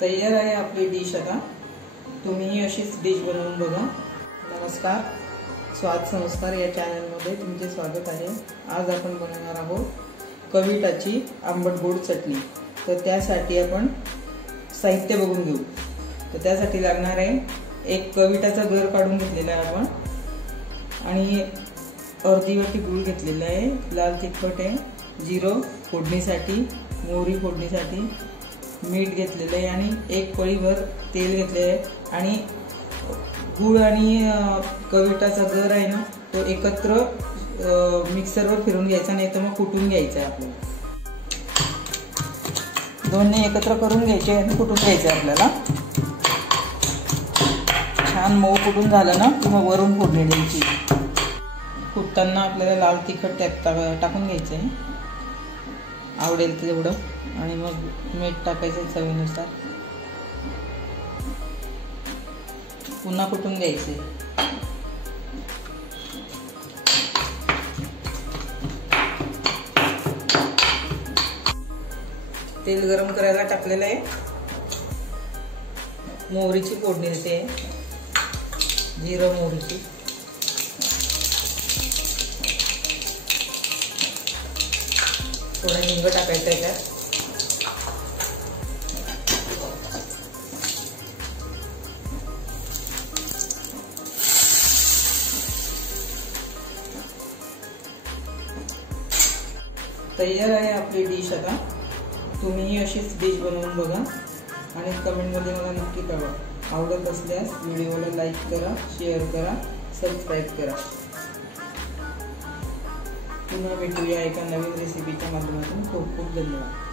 तयार आहे आपली डिश। आता तुम्ही अशीच डिश बनवून बघा। नमस्कार, स्वाद संस्कार या चॅनलमध्ये तुमचे स्वागत आहे। आज आपण बनवणार आहोत कविटाची आंबट गोड चटणी। तर त्यासाठी आपण साहित्य बघून घेऊ। तर त्यासाठी लागणार आहे एक कविटाचा गर काढून घेतलेला आहे आपण, आणि अर्धी वाटी गूळ घेतलेला आहे, लाल तिखट आहे, जिरं फोडणीसाठी, मोहरी फोडणीसाठी, मीठ घेतलेलं आहे आणि एक पळीभर तेल घेतले आहे। आणि गूळ आणि कविटाचा गर आहे ना, तो एकत्र मिक्सरवर फिरून घ्यायचा, नाही तर मग कुटून घ्यायचा आहे आपल्याला। दोन्ही एकत्र करून घ्यायचे आणि कुटून घ्यायचे आपल्याला। छान मऊ कुटून झालं ना की मग वरून फोडणी द्यायची। कुटताना आपल्याला लाल तिखट त्यात टाकून घ्यायचं आहे, आवडेल तेवढं, आणि मग मीठ टाकायचं चवीनुसार। पुन्हा कुटून घ्यायचे। तेल गरम करायला टाकलेलं आहे, मोहरीची फोडणी देते, जिरं मोहरीची, थोडं हिंग टाकायचं आहे त्यात, तयार आहे आपली डिश। आता तुम्ही अशीच डिश बनवून बघा आणि कमेंटमध्ये मला नक्की कळवा। आवडत असल्यास व्हिडिओला लाईक करा, शेअर करा, सबस्क्राईब करा। पुन्हा भेटूया एका नवीन रेसिपीच्या माध्यमातून। खूप खूप धन्यवाद।